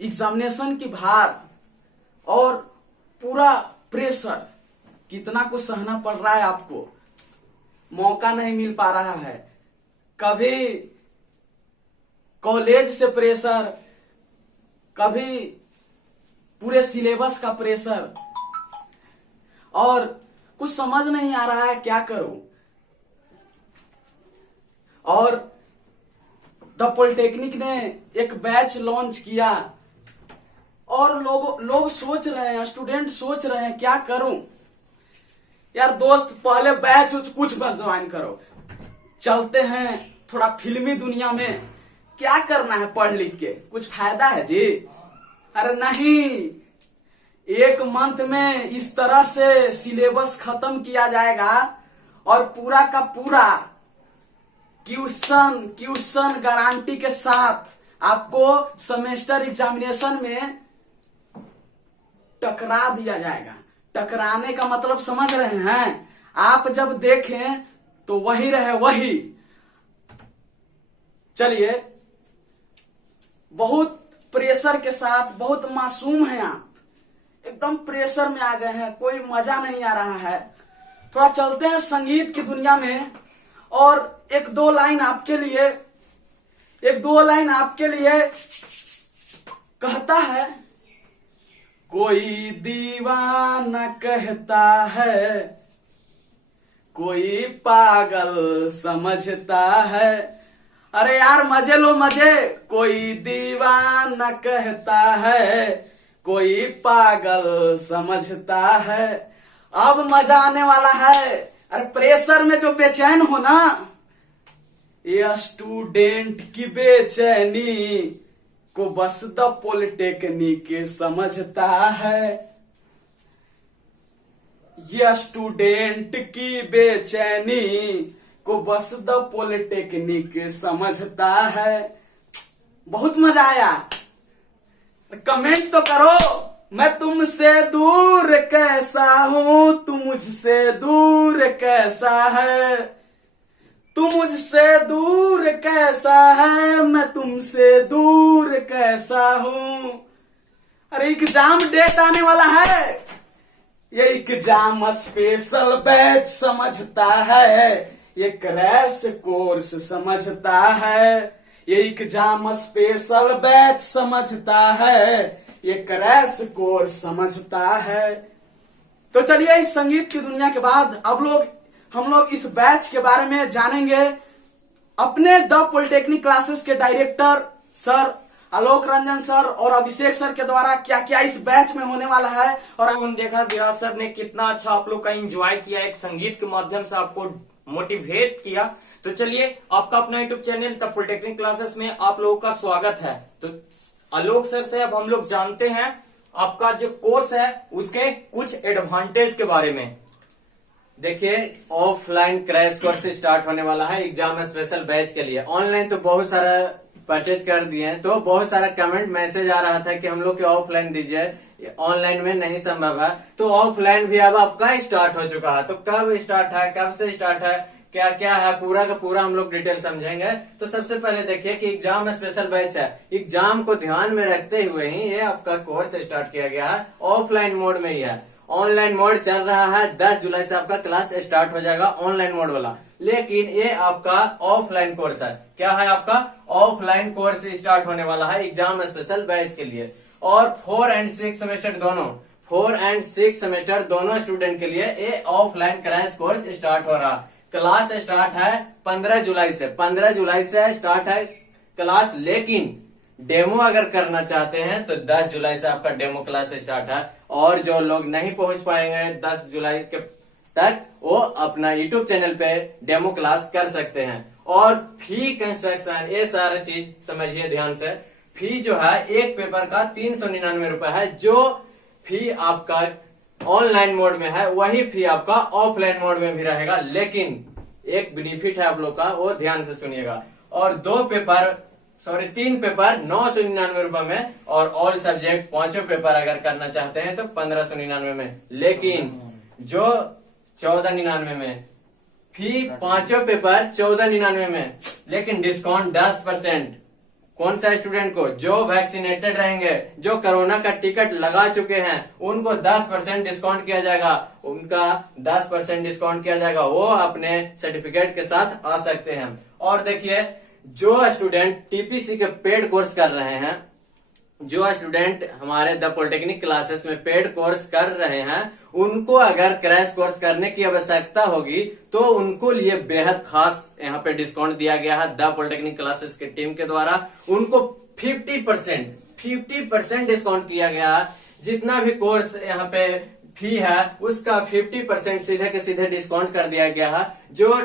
Examination की भार और पूरा प्रेशर, कितना कुछ सहना पड़ रहा है आपको। मौका नहीं मिल पा रहा है, कभी कॉलेज से प्रेशर, कभी पूरे सिलेबस का प्रेशर, और कुछ समझ नहीं आ रहा है क्या करूं। और द पॉलिटेक्निक ने एक बैच लॉन्च किया और लोग सोच रहे हैं, स्टूडेंट सोच रहे हैं क्या करूं। यार दोस्त, पहले बैच कुछ मत ज्वाइन करो, चलते हैं थोड़ा फिल्मी दुनिया में। क्या करना है पढ़ लिख के, कुछ फायदा है जी? अरे नहीं, एक मंथ में इस तरह से सिलेबस खत्म किया जाएगा और पूरा का पूरा क्वेश्चन गारंटी के साथ आपको सेमेस्टर एग्जामिनेशन में टकरा दिया जाएगा। टकराने का मतलब समझ रहे हैं? आप जब देखें तो वही रहे वही। चलिए, बहुत प्रेशर के साथ, बहुत मासूम हैं आप, एकदम प्रेशर में आ गए हैं, कोई मजा नहीं आ रहा है। थोड़ा चलते हैं संगीत की दुनिया में और एक दो लाइन आपके लिए कहता है। कोई दीवाना कहता है, कोई पागल समझता है। अरे यार मजे लो मजे। कोई दीवाना कहता है, कोई पागल समझता है। अब मजा आने वाला है। अरे प्रेशर में जो बेचैन हो ना, ये स्टूडेंट की बेचैनी को बस द पॉलिटेक्निक समझता है। ये स्टूडेंट की बेचैनी को बस द पॉलिटेक्निक समझता है। बहुत मजा आया, कमेंट तो करो। मैं तुमसे दूर कैसा हूं, तू मुझसे दूर कैसा है। तू मुझसे दूर कैसा है, मैं तुमसे दूर कैसा हूं। अरे एग्जाम डेट आने वाला है, ये एग्जाम स्पेशल बैच समझता है, ये क्रैश कोर्स समझता है। ये एग्जाम स्पेशल बैच समझता है, ये क्रैश कोर्स समझता है। तो चलिए, इस संगीत की दुनिया के बाद हम लोग इस बैच के बारे में जानेंगे। अपने द पॉलिटेक्निक क्लासेस के director sir Alok Ranjan sir और अभिषेक सर के द्वारा क्या क्या इस बैच में होने वाला है। और हम देखा विराज सर ने कितना अच्छा आप लोग का एंजॉय किया, एक संगीत के माध्यम से आपको मोटिवेट किया। तो चलिए, आपका अपना YouTube channel the polytechnic classes में आप लोगों का स्वागत है। तो आलोक सर से अब हम लोग जानते हैं आपका जो कोर्स है उसके कुछ एडवांटेज के बारे में। देखिए, ऑफलाइन क्रैश कोर्स स्टार्ट होने वाला है एग्जाम स्पेशल बैच के लिए। ऑनलाइन तो बहुत सारा परचेज कर दिए हैं, तो बहुत सारा कमेंट मैसेज आ रहा था कि हम लोग के ऑफलाइन दीजिए, ऑनलाइन में नहीं संभव है। तो ऑफलाइन भी अब आपका स्टार्ट हो चुका है। तो कब स्टार्ट है, कब से स्टार्ट है, क्या क्या है, पूरा का पूरा हम लोग डिटेल समझेंगे। तो सबसे पहले देखिए कि एग्जाम स्पेशल बैच है, एग्जाम को ध्यान में रखते हुए ही ये आपका कोर्स स्टार्ट किया गया है। ऑफलाइन मोड में ही है, ऑनलाइन मोड चल रहा है। 10 जुलाई से आपका क्लास स्टार्ट हो जाएगा ऑनलाइन मोड वाला, लेकिन ये आपका ऑफलाइन कोर्स है। क्या है आपका? ऑफलाइन कोर्स स्टार्ट होने वाला है एग्जाम स्पेशल बैच के लिए। और 4 और 6 सेमेस्टर दोनों, 4 और 6 सेमेस्टर दोनों स्टूडेंट के लिए ये ऑफलाइन क्रैश कोर्स स्टार्ट हो रहा है। क्लास स्टार्ट है 15 जुलाई से, 15 जुलाई से स्टार्ट है क्लास। लेकिन डेमो अगर करना चाहते हैं तो 10 जुलाई से आपका डेमो क्लास स्टार्ट है। और जो लोग नहीं पहुंच पाएंगे 10 जुलाई के तक, वो अपना यूट्यूब चैनल पे डेमो क्लास कर सकते हैं। और फी कंस्ट्रक्शन, ये सारा चीज समझिए ध्यान से। फी जो है एक पेपर का 399 रुपए है। जो फी आपका ऑनलाइन मोड में है वही फी आपका ऑफलाइन मोड में भी रहेगा। लेकिन एक बेनिफिट है आप लोग का, वो ध्यान से सुनिएगा। और 3 पेपर 999 रुपए में, और ऑल सब्जेक्ट 5 पेपर अगर करना चाहते हैं तो 1599 में। लेकिन जो 1499 में, फी 5 पेपर 1499 में, लेकिन डिस्काउंट 10%। कौन सा स्टूडेंट को? जो वैक्सीनेटेड रहेंगे, जो कोरोना का टिकट लगा चुके हैं, उनको 10% डिस्काउंट किया जाएगा। उनका 10% डिस्काउंट किया जाएगा, वो अपने सर्टिफिकेट के साथ आ सकते हैं। और देखिए, जो स्टूडेंट टीपीसी के पेड कोर्स कर रहे हैं, जो स्टूडेंट हमारे द पॉलिटेक्निक क्लासेस में पेड कोर्स कर रहे हैं, उनको अगर क्रैश कोर्स करने की आवश्यकता होगी तो उनको लिए बेहद खास यहाँ पे डिस्काउंट दिया गया है द पॉलिटेक्निक क्लासेस की टीम के द्वारा। उनको 50% डिस्काउंट किया गया है। जितना भी कोर्स यहाँ पे फी है उसका 50% सीधे के सीधे डिस्काउंट कर दिया गया है। जो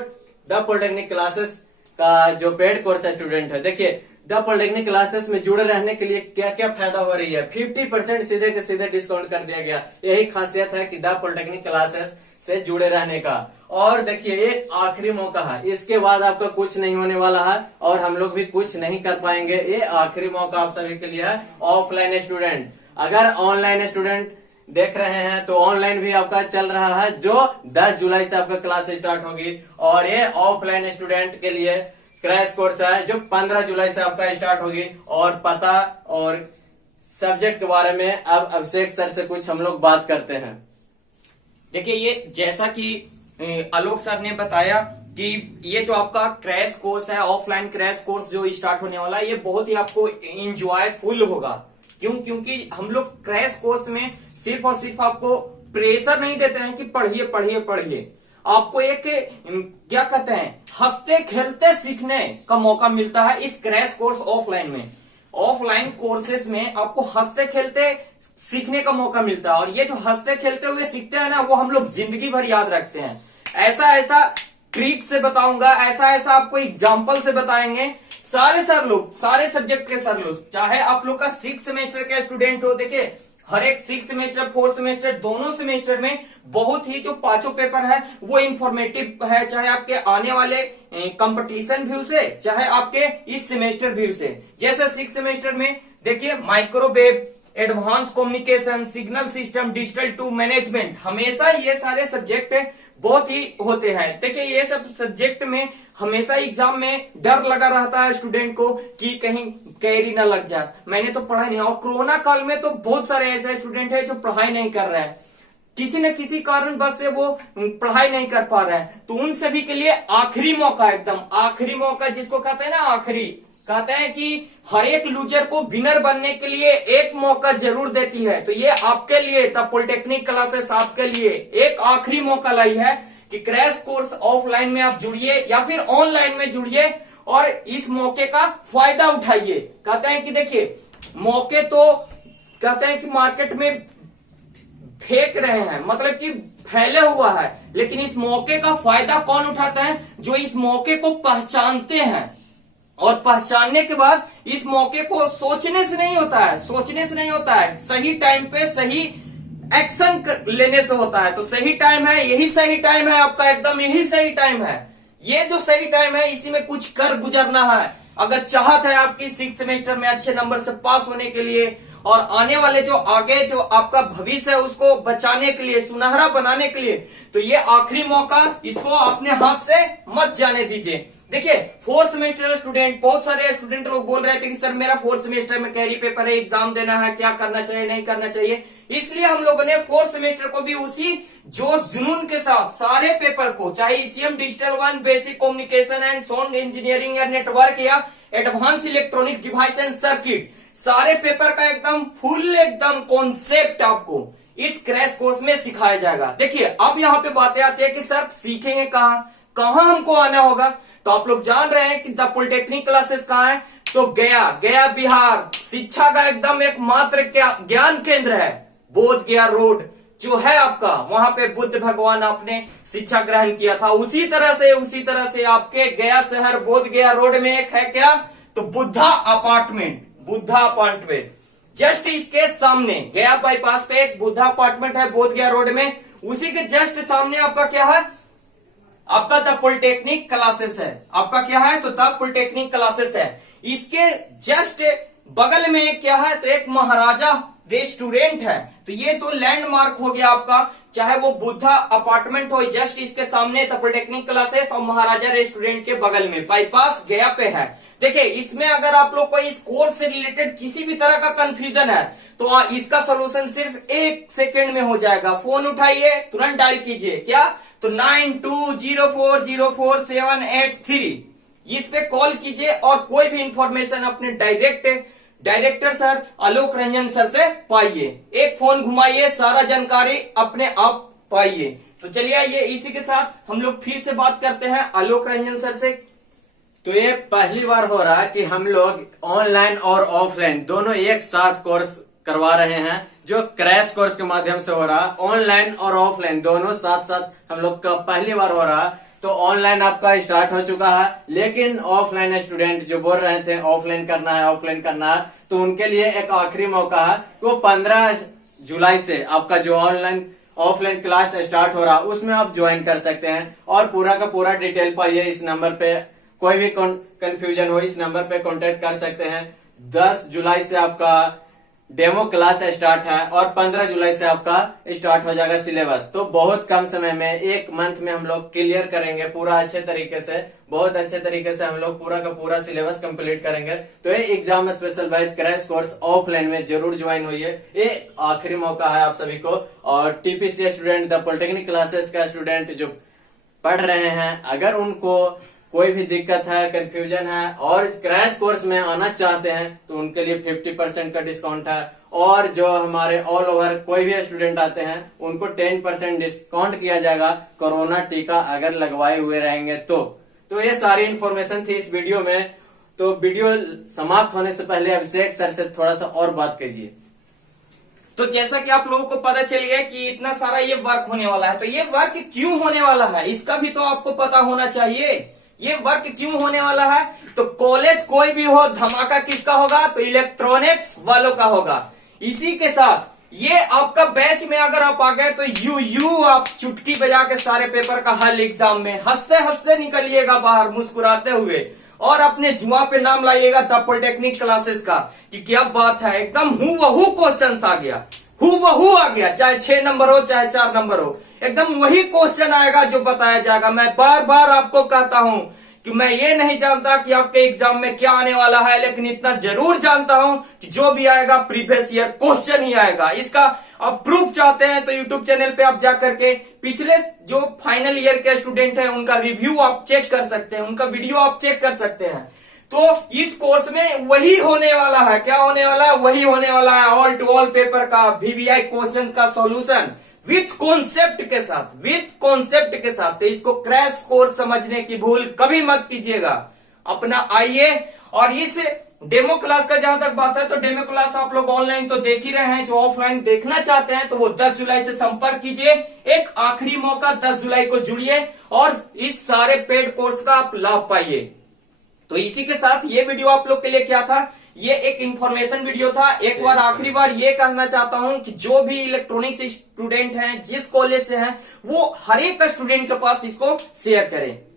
द पॉलिटेक्निक क्लासेस का जो पेड कोर्स स्टूडेंट है, देखिए द पॉलिटेक्निक क्लासेस में जुड़े रहने के लिए क्या क्या फायदा हो रही है। 50% सीधे के सीधे डिस्काउंट कर दिया गया। यही खासियत है कि द पॉलिटेक्निक क्लासेस से जुड़े रहने का। और देखिए, ये आखिरी मौका है, इसके बाद आपका कुछ नहीं होने वाला है और हम लोग भी कुछ नहीं कर पाएंगे। ये आखिरी मौका आप सभी के लिए है। ऑफलाइन स्टूडेंट, अगर ऑनलाइन स्टूडेंट देख रहे हैं तो ऑनलाइन भी आपका चल रहा है, जो 10 जुलाई से आपका क्लास स्टार्ट होगी। और ये ऑफलाइन स्टूडेंट के लिए क्रैश कोर्स है जो 15 जुलाई से आपका स्टार्ट होगी। और पता और सब्जेक्ट के बारे में अब अभिषेक सर से कुछ हम लोग बात करते हैं। देखिए, ये जैसा कि आलोक सर ने बताया कि ये जो आपका क्रैश कोर्स है, ऑफलाइन क्रैश कोर्स जो स्टार्ट होने वाला है, ये बहुत ही आपको इंजॉयफुल होगा। क्योंकि हम लोग क्रैश कोर्स में सिर्फ और सिर्फ आपको प्रेशर नहीं देते हैं कि पढ़िए पढ़िए पढ़िए, आपको एक क्या कहते हैं, हंसते खेलते सीखने का मौका मिलता है इस क्रैश कोर्स ऑफलाइन में। ऑफलाइन कोर्सेज में आपको हंसते खेलते सीखने का मौका मिलता है। और ये जो हंसते खेलते हुए सीखते हैं ना, वो हम लोग जिंदगी भर याद रखते हैं। ऐसा ट्रिक से बताऊंगा, ऐसा आपको एग्जाम्पल से बताएंगे। सारे सर लोग, सारे सब्जेक्ट के सर लोग, चाहे आप लोग का 6 सेमेस्टर का स्टूडेंट हो, देखिए हर एक 6 सेमेस्टर 4 सेमेस्टर दोनों सेमेस्टर में बहुत ही जो 5 पेपर है वो इंफॉर्मेटिव है, चाहे आपके आने वाले कंपटीशन व्यू से, चाहे आपके इस सेमेस्टर व्यू से। जैसे 6 सेमेस्टर में देखिए microwave, advance communication, signal system, digital to management, हमेशा ये सारे सब्जेक्ट बहुत ही होते हैं। देखिए, ये सब सब्जेक्ट में हमेशा एग्जाम में डर लगा रहता है स्टूडेंट को कि कहीं कैरी ना लग जाए, मैंने तो पढ़ा नहीं। और कोरोना काल में तो बहुत सारे ऐसे स्टूडेंट हैं जो पढ़ाई नहीं कर रहे हैं, किसी न किसी कारण बस से वो पढ़ाई नहीं कर पा रहे हैं। तो उन सभी के लिए आखिरी मौका, एकदम आखिरी मौका, जिसको कहते हैं ना आखिरी, कहते हैं कि हर एक लूजर को विनर बनने के लिए एक मौका जरूर देती है। तो ये आपके लिए द पॉलिटेक्निक क्लासेस आपके लिए एक आखिरी मौका लाई है कि क्रैश कोर्स ऑफलाइन में आप जुड़िए या फिर ऑनलाइन में जुड़िए और इस मौके का फायदा उठाइए। कहते हैं कि देखिए, मौके तो कहते हैं कि मार्केट में फेंक रहे हैं, मतलब कि फैले हुआ है, लेकिन इस मौके का फायदा कौन उठाता है? जो इस मौके को पहचानते हैं। और पहचानने के बाद इस मौके को सोचने से नहीं होता है, सही टाइम पे सही एक्शन लेने से होता है। तो सही टाइम है, यही सही टाइम है आपका, एकदम यही सही टाइम है। ये जो सही टाइम है, इसी में कुछ कर गुजरना है। अगर चाहत है आपकी 6 सेमेस्टर में अच्छे नंबर से पास होने के लिए और आने वाले जो आगे जो आपका भविष्य है उसको बचाने के लिए, सुनहरा बनाने के लिए, तो ये आखिरी मौका, इसको अपने हाथ से मत जाने दीजिए। देखिए, 4th सेमेस्टर स्टूडेंट, बहुत सारे स्टूडेंट लोग बोल रहे थे कि सर मेरा 4th सेमेस्टर में कैरी पेपर है, एग्जाम देना है, क्या करना चाहिए नहीं करना चाहिए। इसलिए हम लोगों ने 4th सेमेस्टर को भी उसी जोश जुनून के साथ सारे पेपर को, चाहे ECM digital 1, basic communication and sound engineering या नेटवर्क या advance electronic device and circuit, सारे पेपर का एकदम फुल एकदम कॉन्सेप्ट आपको इस क्रैश कोर्स में सिखाया जाएगा। देखिए, अब यहाँ पे बातें आती है कि सर सीखेंगे कहाँ हमको आना होगा। तो आप लोग जान रहे हैं कि द पॉलिटेक्निक क्लासेस कहाँ है, तो गया बिहार शिक्षा का एकदम एकमात्र ज्ञान केंद्र है। बोध गया रोड जो है आपका, वहां पे बुद्ध भगवान आपने शिक्षा ग्रहण किया था। उसी तरह से आपके गया शहर बोध गया रोड में एक है क्या, तो बुद्धा अपार्टमेंट जस्ट इसके सामने गया बाईपास पे एक बुद्धा अपार्टमेंट है बोध गया रोड में। उसी के जस्ट सामने आपका क्या है, आपका द पॉलिटेक्निक क्लासेस है। आपका क्या है, तो द पॉलिटेक्निक क्लासेस है। इसके जस्ट बगल में क्या है, तो एक महाराजा रेस्टोरेंट है। तो ये तो लैंडमार्क हो गया आपका, चाहे वो बुद्धा अपार्टमेंट हो जस्ट इसके सामने द पॉलिटेक्निक क्लासेस और महाराजा रेस्टोरेंट के बगल में बाईपास गया पे है। देखिए इसमें अगर आप लोग को इस कोर्स से रिलेटेड किसी भी तरह का कंफ्यूजन है तो इसका सोल्यूशन सिर्फ 1 सेकेंड में हो जाएगा। फोन उठाइए, तुरंत डायल कीजिए, क्या तो 9204044783 इस पे कॉल कीजिए और कोई भी इंफॉर्मेशन अपने director sir Alok Ranjan sir से पाइए। एक फोन घुमाइए, सारा जानकारी अपने आप पाइए। तो चलिए ये इसी के साथ हम लोग फिर से बात करते हैं आलोक रंजन सर से। तो ये पहली बार हो रहा है कि हम लोग ऑनलाइन और ऑफलाइन दोनों एक साथ कोर्स करवा रहे हैं, जो क्रैश कोर्स के माध्यम से हो रहा है। ऑनलाइन और ऑफलाइन दोनों साथ साथ हम लोग का पहली बार हो रहा है। तो ऑनलाइन आपका स्टार्ट हो चुका है, लेकिन ऑफलाइन स्टूडेंट जो बोल रहे थे ऑफलाइन करना है, तो उनके लिए एक आखिरी मौका है। वो 15 जुलाई से आपका जो ऑफलाइन क्लास स्टार्ट हो रहा है उसमें आप ज्वाइन कर सकते हैं और पूरा का पूरा डिटेल पाइए इस नंबर पे। कोई भी कंफ्यूजन हो इस नंबर पे कांटेक्ट कर सकते हैं। 10 जुलाई से आपका डेमो क्लास स्टार्ट है और 15 जुलाई से आपका स्टार्ट हो जाएगा सिलेबस। तो बहुत कम समय में 1 मंथ में हम लोग क्लियर करेंगे पूरा अच्छे तरीके से, बहुत अच्छे तरीके से हम लोग पूरा का पूरा सिलेबस कंप्लीट करेंगे। तो ये exam special batch crash course offline में जरूर ज्वाइन होइए, ये आखिरी मौका है आप सभी को। और TPC student, the polytechnic classes का स्टूडेंट जो पढ़ रहे हैं, अगर उनको कोई भी दिक्कत है, कंफ्यूजन है और क्रैश कोर्स में आना चाहते हैं तो उनके लिए 50% का डिस्काउंट है। और जो हमारे ऑल ओवर कोई भी स्टूडेंट आते हैं उनको 10% डिस्काउंट किया जाएगा कोरोना टीका अगर लगवाए हुए रहेंगे तो ये सारी इन्फॉर्मेशन थी इस वीडियो में। तो वीडियो समाप्त होने से पहले अभिषेक सर से थोड़ा सा और बात कीजिए। तो जैसा कि आप लोगों को पता चल गया कि इतना सारा ये वर्क होने वाला है, तो ये वर्क क्यों होने वाला है इसका भी तो आपको पता होना चाहिए। ये वर्क क्यों होने वाला है, तो कॉलेज कोई भी हो, धमाका किसका होगा, तो इलेक्ट्रॉनिक्स वालों का होगा। इसी के साथ ये आपका बैच में अगर आप आ गए तो यू आप चुटकी बजा के सारे पेपर का हल एग्जाम में हंसते हंसते निकलिएगा बाहर मुस्कुराते हुए और अपने जुआ पे नाम लाइएगा द पॉलिटेक्निक क्लासेस का कि क्या बात है, एकदम हूबहू क्वेश्चन आ गया, हूबहू आ गया, चाहे 6 नंबर हो चाहे 4 नंबर हो, एकदम वही क्वेश्चन आएगा जो बताया जाएगा। मैं बार बार आपको कहता हूं कि मैं ये नहीं जानता कि आपके एग्जाम में क्या आने वाला है, लेकिन इतना जरूर जानता हूं कि जो भी आएगा प्रीवियस ईयर क्वेश्चन ही आएगा। इसका आप प्रूफ चाहते हैं तो यूट्यूब चैनल पे आप जा करके पिछले जो फाइनल ईयर के स्टूडेंट हैं उनका रिव्यू आप चेक कर सकते हैं, उनका वीडियो आप चेक कर सकते हैं। तो इस कोर्स में वही होने वाला है, क्या होने वाला है, वही होने वाला है ऑल टू ऑल पेपर का VVI क्वेश्चन का सॉल्यूशन विथ कॉन्सेप्ट के साथ। तो इसको क्रैश कोर्स समझने की भूल कभी मत कीजिएगा। अपना आइए, और इस डेमो क्लास का जहां तक बात है तो डेमो क्लास आप लोग ऑनलाइन तो देख ही रहे हैं, जो ऑफलाइन देखना चाहते हैं तो वो 10 जुलाई से संपर्क कीजिए। एक आखिरी मौका, 10 जुलाई को जुड़िए और इस सारे पेड कोर्स का आप लाभ पाइए। तो इसी के साथ ये वीडियो आप लोग के लिए क्या था, ये एक इंफॉर्मेशन वीडियो था। एक बार आखिरी बार ये कहना चाहता हूं कि जो भी इलेक्ट्रॉनिक्स स्टूडेंट हैं जिस कॉलेज से हैं वो हर एक स्टूडेंट के पास इसको शेयर करें।